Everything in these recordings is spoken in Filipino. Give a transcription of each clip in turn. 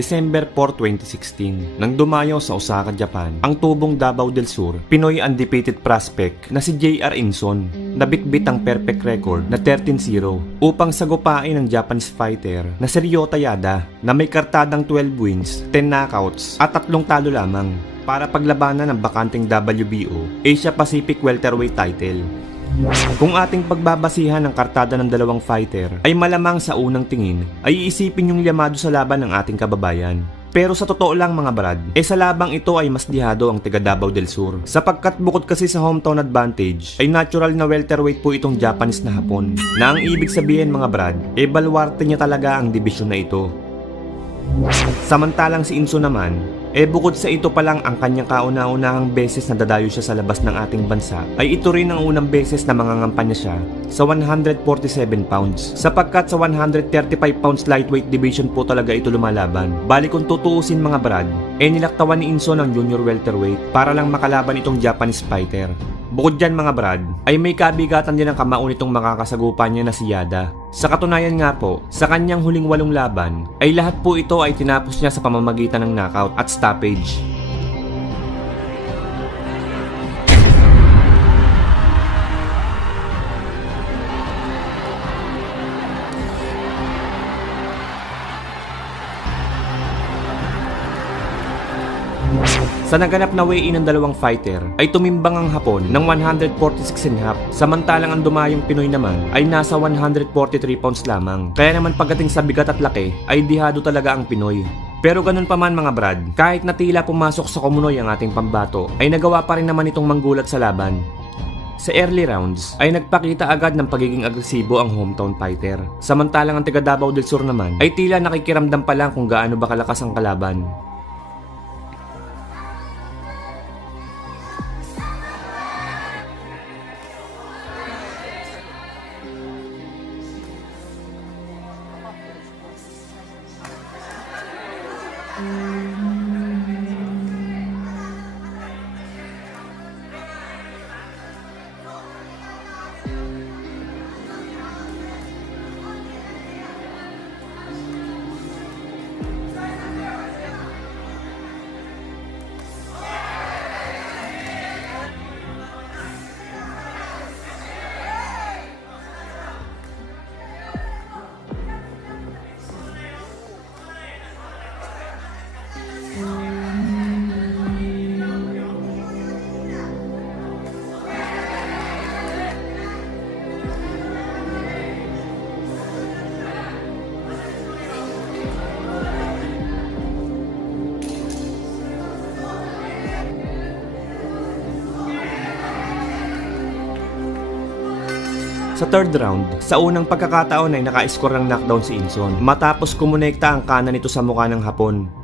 December 4, 2016, nang dumayo sa Osaka, Japan, ang tubong Davao del Sur, Pinoy undefeated prospect na si J.R. Inson, nabitbit ang perfect record na 13-0 upang sagupain ang Japanese fighter na si Ryota Yada na may kartadang 12 wins, 10 knockouts at 3 talo lamang para paglabanan ng bakanting WBO Asia Pacific welterweight title. Kung ating pagbabasihan ng kartada ng dalawang fighter ay malamang sa unang tingin ay iisipin yung yamado sa laban ng ating kababayan. Pero sa totoo lang mga brad, sa labang ito ay mas lihado ang taga Davao del Sur sapagkat bukod kasi sa hometown advantage ay natural na welterweight po itong Japanese na Hapon na ang ibig sabihin mga brad, baluarte niya talaga ang dibisyon na ito. Samantalang si Inso naman, bukod sa ito pa lang ang kanyang kauna-unahang beses na dadayo siya sa labas ng ating bansa, ay ito rin ang unang beses na mangangampanya siya sa 147 pounds. Sapagkat sa 135 pounds lightweight division po talaga ito lumalaban. Bali kung tutuusin mga brad, nilaktawan ni Inso ng junior welterweight para lang makalaban itong Japanese fighter. Bukod dyan mga brad, ay may kabigatan din ang kamao nitong makakasagupan niya na si Yada. Sa katunayan nga po, sa kanyang huling 8 laban, ay lahat po ito ay tinapos niya sa pamamagitan ng knockout at stoppage. Sa naganap na weigh-in ng dalawang fighter ay tumimbang ang Hapon ng 146.5 samantalang ang dumayong Pinoy naman ay nasa 143 pounds lamang. Kaya naman pagdating sa bigat at laki ay dihado talaga ang Pinoy. Pero ganun pa man mga brad, kahit na tila pumasok sa kumunoy ang ating pambato ay nagawa pa rin naman itong manggulat sa laban. Sa early rounds ay nagpakita agad ng pagiging agresibo ang hometown fighter. Samantalang ang taga Davao del Sur naman ay tila nakikiramdam pa lang kung gaano ba kalakas ang kalaban. Sa third round, sa unang pagkakataon ay naka-score ng knockdown si Inson matapos kumonekta ang kanan nito sa mukha ng Hapon.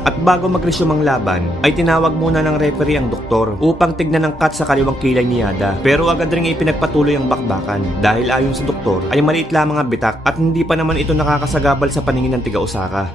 At bago mag-resume ang laban, ay tinawag muna ng referee ang doktor upang tignan ang cut sa kaliwang kilay ni Yada. Pero agad rin ipinagpatuloy ang bakbakan dahil ayon sa doktor ay maliit lamang ang bitak at hindi pa naman ito nakakasagabal sa paningin ng tiga Osaka.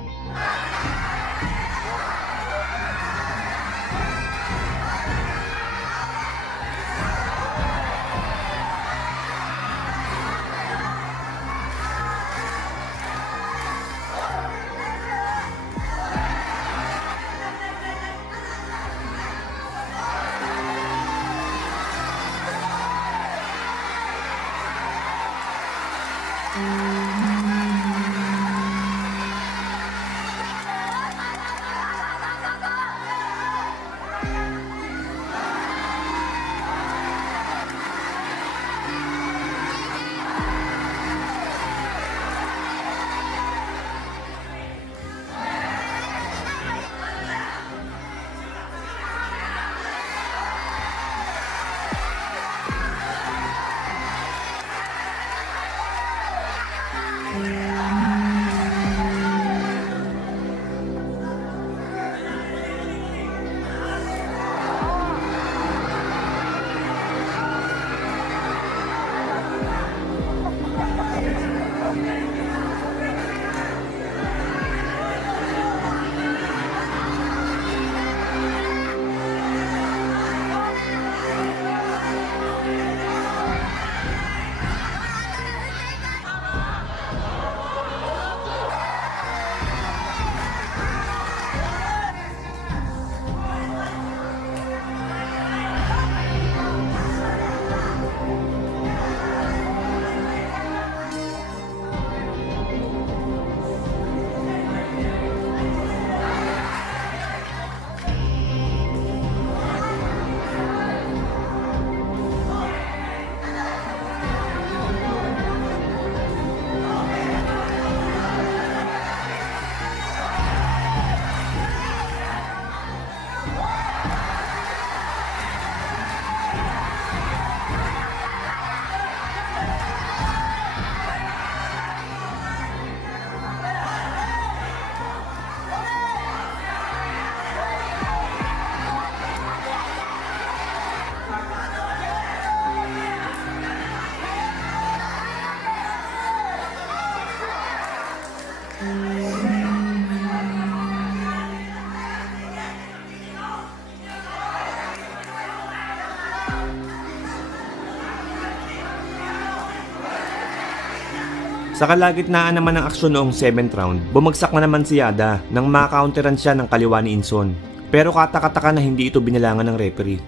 Sa kalagitnaan naman ng aksyon noong 7th round, bumagsak na naman si Yada nang ma-counteran siya ng kaliwa ni Inson. Pero katakataka na hindi ito binalangan ng referee.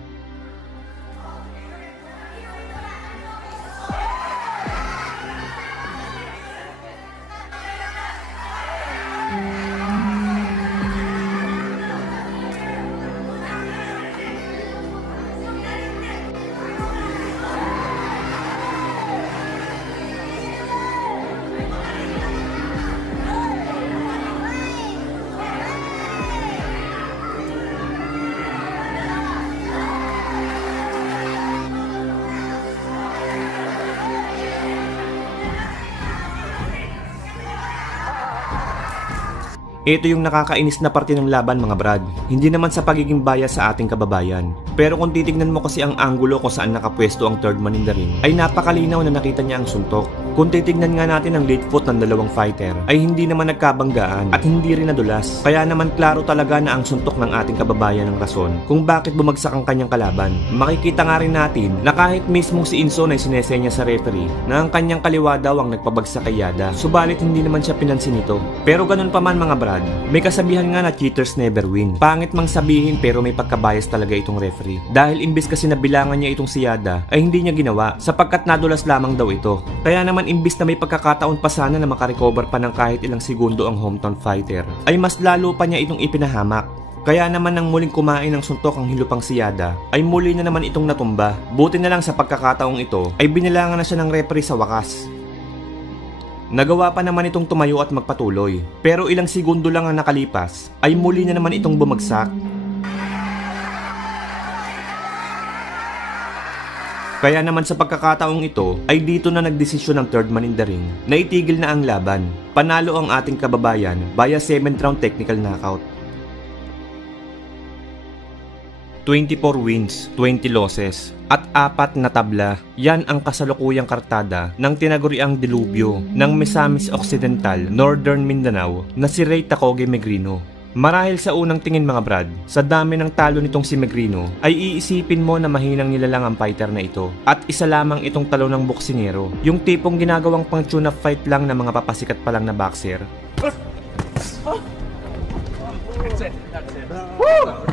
Ito yung nakakainis na parte ng laban mga brad. Hindi naman sa pagiging bias sa ating kababayan. Pero kung titignan mo kasi ang anggulo kung saan nakapwesto ang third man in the ring, ay napakalinaw na nakita niya ang suntok. Kung titignan nga natin ang late foot ng dalawang fighter, ay hindi naman nagkabanggaan at hindi rin nadulas. Kaya naman klaro talaga na ang suntok ng ating kababayan ang rason kung bakit bumagsak ang kanyang kalaban. Makikita nga rin natin na kahit mismong si Inson ay sinesenya sa referee na ang kanyang kaliwa daw ang nagpabagsak kay Yada, subalit hindi naman siya pinansin nito. Pero ganun pa man mga brad, may kasabihan nga na cheaters never win. Pangit mang sabihin pero may pagkabias talaga itong referee. Dahil imbes kasi na bilangan niya itong si Yada ay hindi niya ginawa sapagkat nadulas lamang daw ito. Kaya naman imbes na may pagkakataon pa sana na makarecover pa ng kahit ilang segundo ang hometown fighter, ay mas lalo pa niya itong ipinahamak. Kaya naman nang muling kumain ng suntok ang hilupang si Yada, ay muli na naman itong natumba. Buti na lang sa pagkakataong ito ay binilangan na siya ng referee sa wakas. Nagawa pa naman itong tumayo at magpatuloy. Pero ilang segundo lang ang nakalipas, ay muli na naman itong bumagsak. Kaya naman sa pagkakataong ito, ay dito na nagdesisyon ng third man in the ring na itigil na ang laban. Panalo ang ating kababayan via 7th round technical knockout. 24 wins, 20 losses, at 4 na tabla. Yan ang kasalukuyang kartada ng tinaguriang dilubyo ng Misamis Occidental, Northern Mindanao na si Ray Tacoge Megrino. Marahil sa unang tingin mga brad, sa dami ng talo nitong si Megrino, ay iisipin mo na mahinang nilalang ang fighter na ito. At isa lamang itong talo ng boksingero, yung tipong ginagawang pang tune-up fight lang ng mga papasikat pa lang na boxer.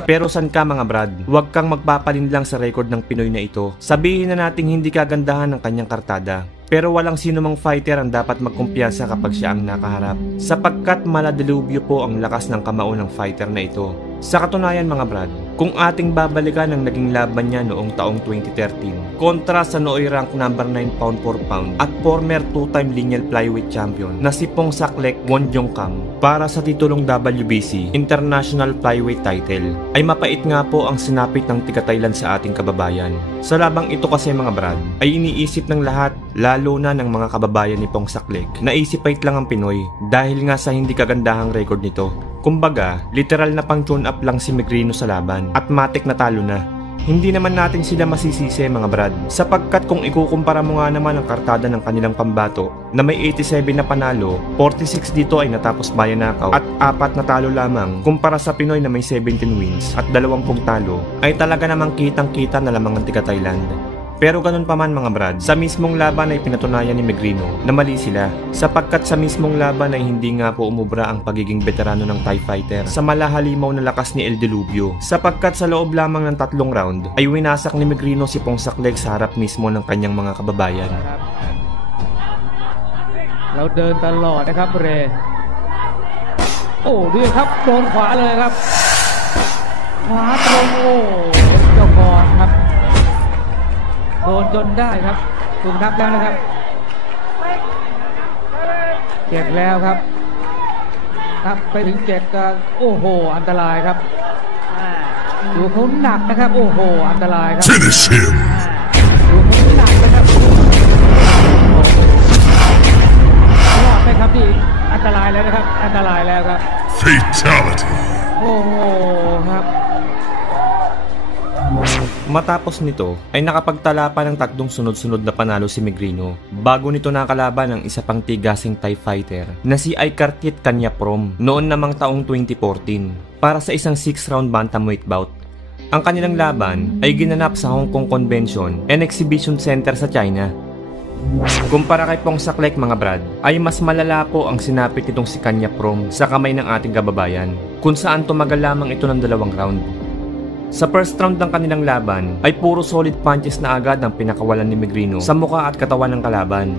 Pero san ka mga brad, huwag kang magpapalinlang sa record ng Pinoy na ito. Sabihin na nating hindi kagandahan ng kanyang kartada, pero walang sino mang fighter ang dapat magkumpiyansa kapag siya ang nakaharap, sapagkat maladelubyo po ang lakas ng kamao ng fighter na ito. Sa katunayan mga brad, kung ating babalikan ang naging laban niya noong taong 2013 kontra sa nooy rank number 9 pound for pound at former 2-time lineal flyweight champion na si Pongsaklek Wonjongkam para sa titulong WBC International Flyweight title, ay mapait nga po ang sinapit ng tiga-Thailand sa ating kababayan. Sa labang ito kasi mga brad, ay iniisip ng lahat, lalo na ng mga kababayan ni Pongsaklek, na isipait lang ang Pinoy dahil nga sa hindi kagandahang record nito. Kumbaga, literal na pang tune up lang si Megrino sa laban at matik na talo na. Hindi naman natin sila masisisi mga brad, sapagkat kung ikukumpara mo nga naman ang kartada ng kanilang pambato na may 87 na panalo, 46 dito ay natapos via knockout at 4 na talo lamang kumpara sa Pinoy na may 17 wins at 20 talo, ay talaga namang kitang-kita na lamang ang tiga Thailand. Pero ganun pa man mga brad, sa mismong laban ay pinatunayan ni Megrino na mali sila, sapagkat sa mismong laban ay hindi nga po umubra ang pagiging veterano ng Thai fighter sa malahalimaw na lakas ni El Dilubyo, sapagkat sa loob lamang ng 3 round ay winasak ni Megrino si Pongsaklek sa harap mismo ng kanyang mga kababayan. Finish him! Fatality! Matapos nito ay nakapagtala pa ng 3 sunod-sunod na panalo si Megrino bago nito nakalaban ang isa pang tigasing Thai fighter na si Aikartit Kanyaprom noon namang taong 2014 para sa isang 6-round bantamweight bout. Ang kanilang laban ay ginanap sa Hong Kong Convention and Exhibition Center sa China. Kumpara kay Pong Saklek mga brad, ay mas malala po ang sinapit nitong si Kanya Prom sa kamay ng ating kababayan, kung saan tumagal lamang ito ng 2 round. Sa first round ng kanilang laban ay puro solid punches na agad ang pinakawalan ni Megrino sa mukha at katawan ng kalaban.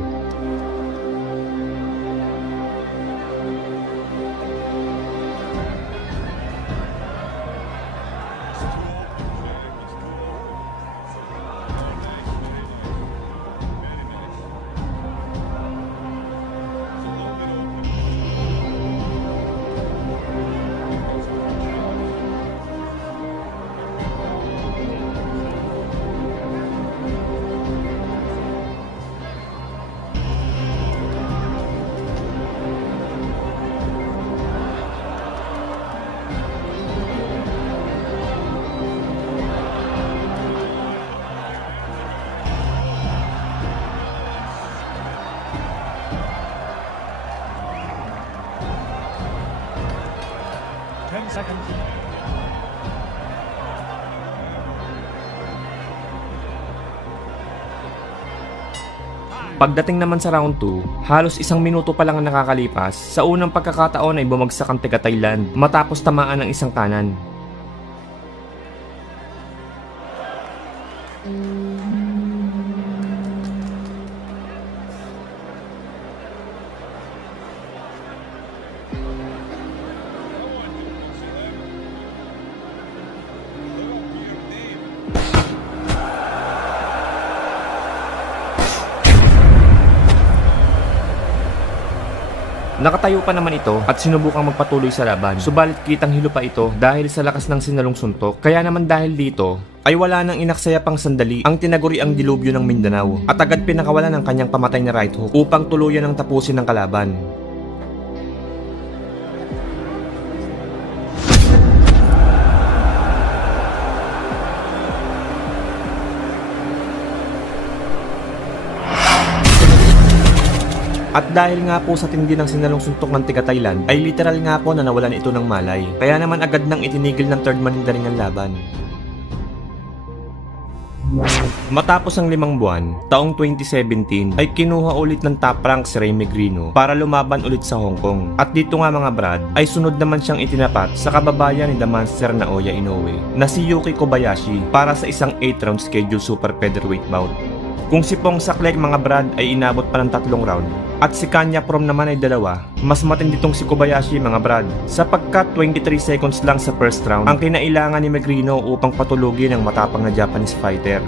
Pagdating naman sa round 2, halos 1 minuto pa lang ang nakakalipas, sa unang pagkakataon ay bumagsak ang taga Thailand matapos tamaan ng isang kanan. Nakatayo pa naman ito at sinubukang magpatuloy sa laban, subalit kitang hilo pa ito dahil sa lakas ng sinalong suntok. Kaya naman dahil dito ay wala nang inaksaya pang sandali ang tinaguri ang dilubyo ng Mindanao at agad pinakawalan ng kanyang pamatay na right hook upang tuluyan ang tapusin ng kalaban. At dahil nga po sa tindi ng sinalong suntok ng tiga Thailand, ay literal nga po na nawalan ito ng malay. Kaya naman agad nang itinigil ng third man rin ang laban. Matapos ang 5 buwan, taong 2017 ay kinuha ulit ng top rank si Ray Megrino para lumaban ulit sa Hong Kong. At dito nga mga brad, ay sunod naman siyang itinapat sa kababayan ni The Monster Naoya Inoue na si Yuki Kobayashi para sa isang 8-round schedule super featherweight bout. Kung si Pong Saklek mga brad ay inabot pa ng 3 round, at si Kanya Prom naman ay 2, mas matindi tong si Kobayashi mga brad, sapagkat 23 seconds lang sa first round ang kinailangan ni Megrino upang patulugin ang matapang na Japanese fighter.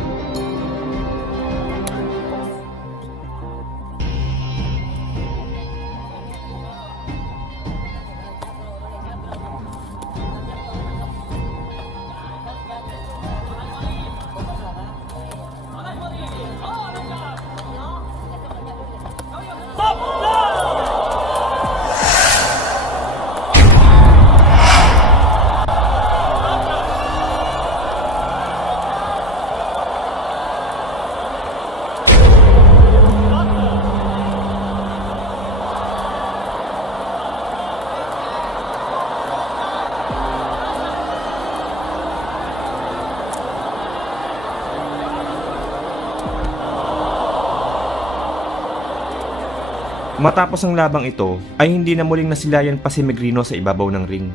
Matapos ang labang ito, ay hindi na muling nasilayan pa si Megrino sa ibabaw ng ring.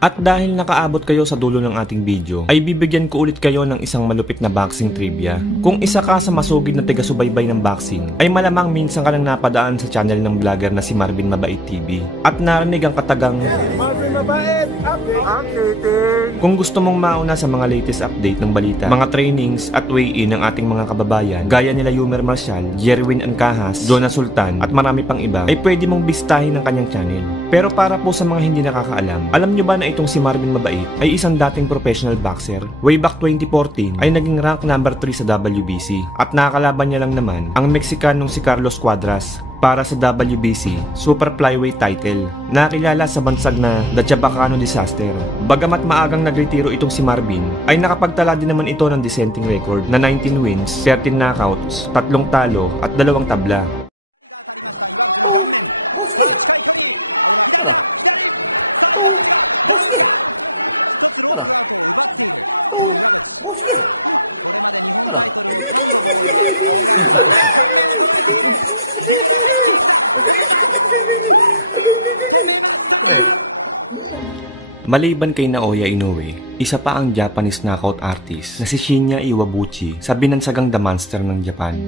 At dahil nakaabot kayo sa dulo ng ating video, ay bibigyan ko ulit kayo ng isang malupit na boxing trivia. Kung isa ka sa masugid na taga-subaybay ng boxing, ay malamang minsan ka lang napadaan sa channel ng vlogger na si Marvin Mabait TV. At narinig ang katagang Marvin Mabait! Kung gusto mong mauna sa mga latest update ng balita, mga trainings at weigh-in ng ating mga kababayan, gaya nila Yumer Marcial, Jerwin Ancahas, Donna Sultan, at marami pang iba, ay pwede mong bistahin ng kanyang channel. Pero para po sa mga hindi nakakaalam, alam nyo ba na itong si Marvin Mabait ay isang dating professional boxer? Way back 2014 ay naging rank number 3 sa WBC at nakakalaban niya lang naman ang Mexicanong si Carlos Cuadras para sa WBC Super Flyweight title, nakilala sa bansag na The Chabacano Disaster. Bagamat maagang nagretiro itong si Marvin, ay nakapagtala din naman ito ng dissenting record na 19 wins, 13 knockouts, 3 talo at 2 tabla. 一つロックアウトを奪っているこの岩渕。これまで日本タイトルを3度防衛。危ない顔面を捉えている。リベラが一気に来た。止めました。 Maliban kay Naoya Inoue, isa pa ang Japanese knockout artist na si Shinya Iwabuchi sa binansagang The Monster ng Japan.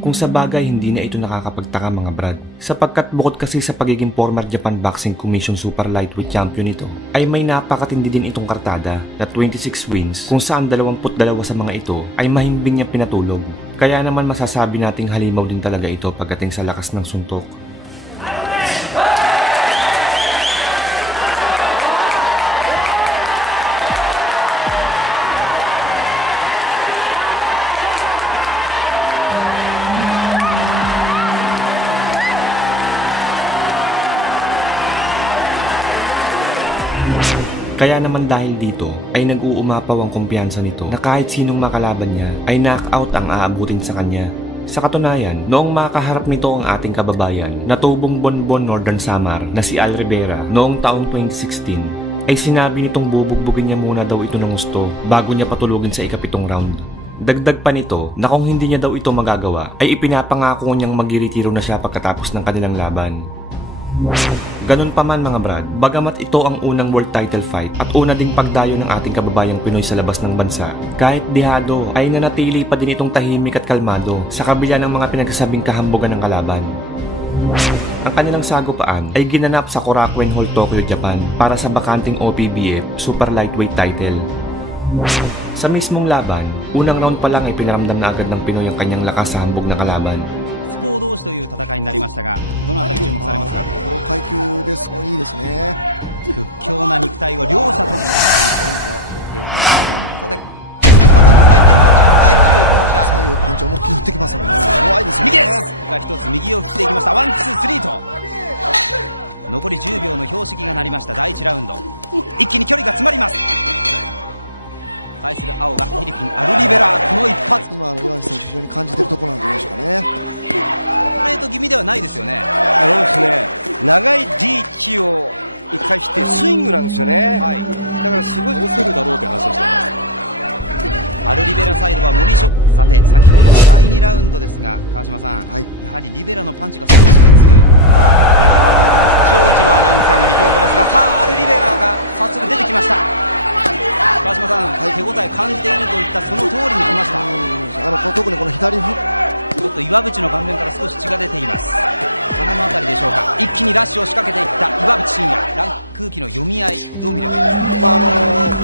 Kung sa bagay hindi na ito nakakapagtaka mga brad, sapagkat bukod kasi sa pagiging former Japan Boxing Commission Super Lightweight Champion ito, ay may napakatindi din itong kartada na 26 wins kung saan 22 sa mga ito ay mahimbing niya pinatulog. Kaya naman masasabi nating halimaw din talaga ito pagdating sa lakas ng suntok. Kaya naman dahil dito ay nag-uumapaw ang kumpiyansa nito na kahit sinong makalaban niya ay knockout ang aabutin sa kanya. Sa katunayan, noong makaharap nito ang ating kababayan na tubong Bonbon Northern Samar na si Al Rivera noong taong 2016 ay sinabi nitong bubugbugin niya muna daw ito ng gusto bago niya patulugin sa ikapitong round. Dagdag pa nito na kung hindi niya daw ito magagawa ay ipinapangako niyang magre-retiro na siya pagkatapos ng kanilang laban. Ganun pa man mga brad, bagamat ito ang unang world title fight at una ding pagdayo ng ating kababayang Pinoy sa labas ng bansa, kahit dihado ay nanatili pa din itong tahimik at kalmado sa kabila ng mga pinagsasabing kahambugan ng kalaban. Ang kanilang sagupaan ay ginanap sa Korakuen Hall, Tokyo, Japan para sa bakanting OPBF Super Lightweight title. Sa mismong laban, unang round pa lang ay pinaramdam na agad ng Pinoy ang kanyang lakas sa hambog ng kalaban. 同士という戦いになりましたが、どのあたり注目されますか。この階級ですごいいいですね。屈強な肉体を両者とも。さて、高さの採点は10対10、両者。左右パンチ思いっきり振ってきますので、怖いですよね。右ですが一つ右を振っていきました。ワンツースリーと残り10秒の標識が鳴りました第1ラウンド。一気に距離が詰まります。対する青がフィリピンアルリベラ。この一発、今岩井選手非常に感じているところなんじゃないでしょうかね。ストレート気味ではないですよね。そうですね、長いリーチを生かしてスイングなんですよね、はい、だからすごい押せるだろうという話をしています。アルリベラサイドは森翔。さて先ほどの第2ラウンドですが川島さん、はい、やはりリベラのパンチが少しずつ影響を与えています。長一郎アナウンサーのリポートですが、さあアルリベラが早速出てきました。川島さん、はい、手応え感じているといったその通りに来ました。特にこの左フッちょっと岩渕の顔面から少し血が出ています。鼻のあたりでしょうか。一気にラッシュを仕掛けていった岩渕真也。空気の読み合いどう見ればいいですか。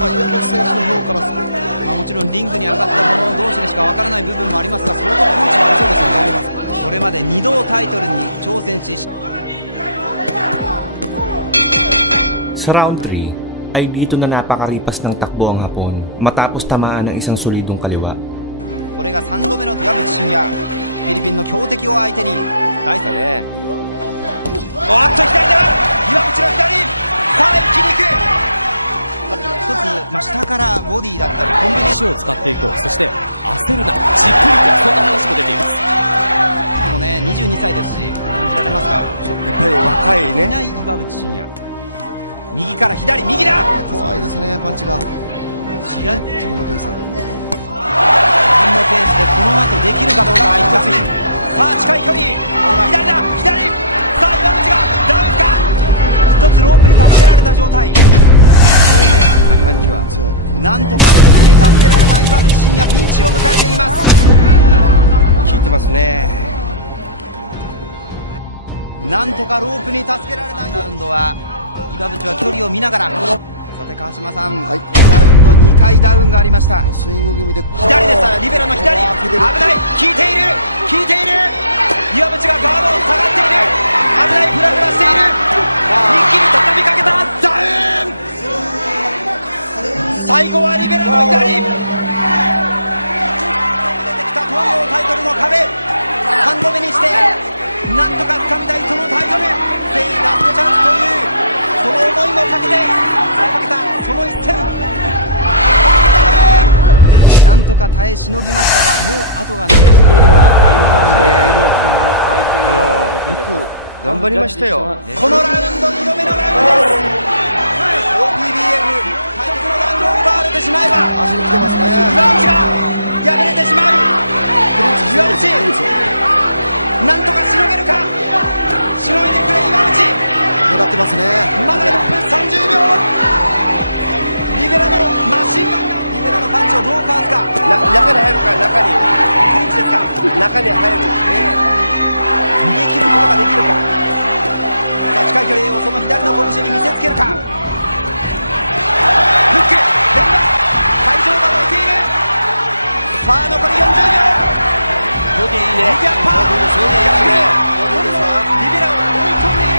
岩渕選手の方から、もちろんリングに上がった者同士でしかわからない部分もありますが、相当パンチもありそうですよね。これまで2度タイトルに挑戦し、 Sa round 3 ay dito na napakaripas ng takbo ang Hapon matapos tamaan ng isang solidong kaliwa. これが3度目の岩渕真也。フィリピンの強敵を相手に大差ね。おっと左だ、岩渕の左。さあ一気にいく。一つ、下からボディだったりコンビネーション足を使っていこう。そして焦るな、じっくりと、そんな話も出ています。でもね、22歳ですし感じられますか。やっぱり若いね。いない岩渕真也。右から左、右だ。怖いですね、パンチが。試合自分のペースで。自分のペースでこの後できるかどうか。一つさあ近い距離、左だ左。さあ岩渕がダウンか。一つロープに助けられた状態。パンチはなんとかロープに助けられた岩渕真也、ピンチを迎えています。効いてますね。なんとかロープに助けられた。ラウンドは岩渕は距離を見ながら。さて川島さん、はい、このラウンド2回ダウンがありました。スイング気味で左でした。リベラの左、危ない、効いている効いている。岩渕がガードを下がっている。危ない、フラフラしている。一気に畳みかけた。ダウン。最後はリベラの左。出てきた東洋タイトルの壁、3度目にしてなんとか掴みたいそのタイトル。ぜひラストチャンスというその思いもかけたその一戦。なんとか耐え忍びましたが、もう後がない。よく頑張りましたよ。このラウンド2度目のラウンドです。OPBF しに来てますね。岩渕が敗れてしまう。クリンチ岩強いですよ、クリンチなんとかしのげるか。しのいでくれ岩渕。狙ってますね。まだ1分30秒。リベラのマシンガンがリベラのパンチをどうかわすか。中に入るか、中に。クリンチですか。中に入る。逃げ切ることができるか。さあ近い距離をその左の拳に見せつけるか。フック連打会場が動いている。さあ残り40秒。ボディいいね。右アッパー。ボディですね。ボディですわ。リベラを追い込んでいる。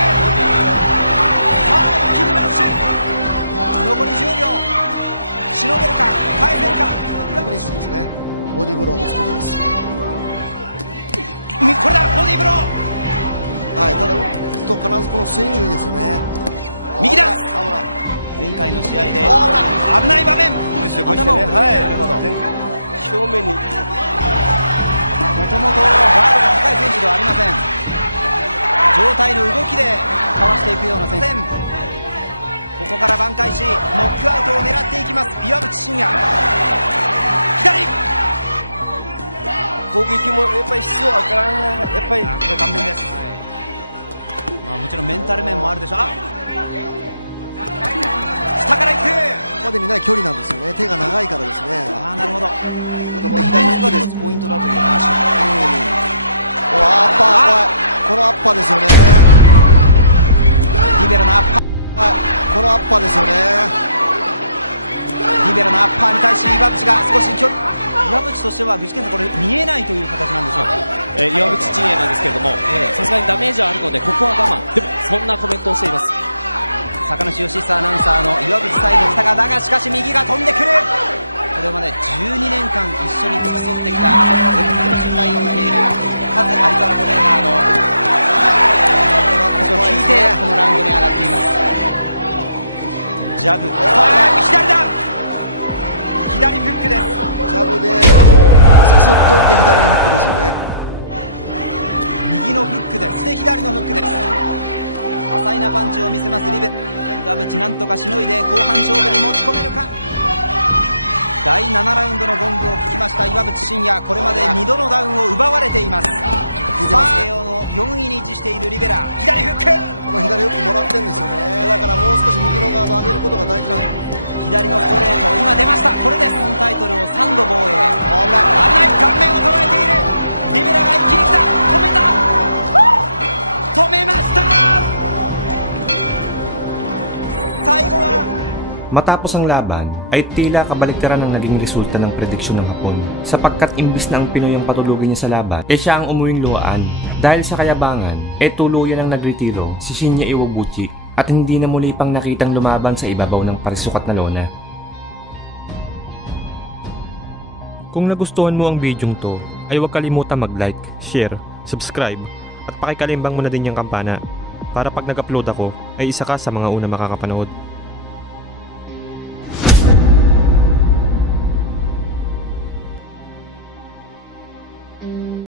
さあ一気にラッシュ。残り10秒。しのげるか返せるか。コンビネーションですね。ボディブローを打つことです。これだボディブロー。はい、ただ打つと必ずこのスイングいいですよね。右だ。危ない。前回の試合で危ない。危ない場面。いいですよ、こうしてね。頭を振る。はい。なるほど。正面に。もともとガードが高い選手ではありません。状態の動きでかわしていくような選手。ここから挽回しノックアウトを狙っていきます岩渕真也。左攻撃もやっぱり必要わからん。やっぱりこれ顔面です。もちろんメンタル面もあるでしょう。下から行く。ここまでにない距離なんですよね。手が長いからですね。なるほど。あとこれ左フックです。ポイントだという話。アッパー、このアッパーですよね。リベラのアッパー。このアッパーですよね。リベラのアッパーに対し岩渕が少し距離。岩渕としては具志堅さんこれ見えないという形なんでしょう。岩渕陣営なんですけれども、さすがにダメージはあるのでここは我慢。でもそんなコメントをしています。坂梨義久アナウンサーの岩渕サイド来たが、だがしかし右が飛んでくる。これまで12年間一緒に付き添ってきた絶対の信頼を受けいるカズ有川トレーナーの話を聞いてこのラウンドに上がっています。ジャブ、左だ。左フックです。ジャブで誘っといて左のフックですよね。右のフックです。で左のフックです。多彩なパンチを見せますリベ。岩渕なんとかしのいで後半勝負に持ち込めるか。第7ラウンドのゴングを聞きました岩渕真也。これまで2度のダウンを奪われています。さあ栄養の4位に位置しているリベラ。左フック。この左フックもらってるんですよね。だからもう少し右のガードを上げることが大事なんです。左のストレート今出ました。これです。本タイトルを3度防衛。危危ないない。顔面を捉えているリベラが一気に来た。止めた。止めました。最後はMatapos ang laban, ay tila kabaliktaran ang naging resulta ng prediksyon ng Hapon sapagkat imbis na ang Pinoy ang patulugin niya sa laban, siya ang umuwing luhaan. Dahil sa kayabangan, tuluyan ang nagretiro si Shinya Iwabuchi at hindi na muli pang nakitang lumaban sa ibabaw ng parisukat na lona. Kung nagustuhan mo ang bidyong to, ay huwag kalimutan mag-like, share, subscribe at pakikalimbang mo na din yung kampana para pag nag-upload ako ay isa ka sa mga una makakapanood.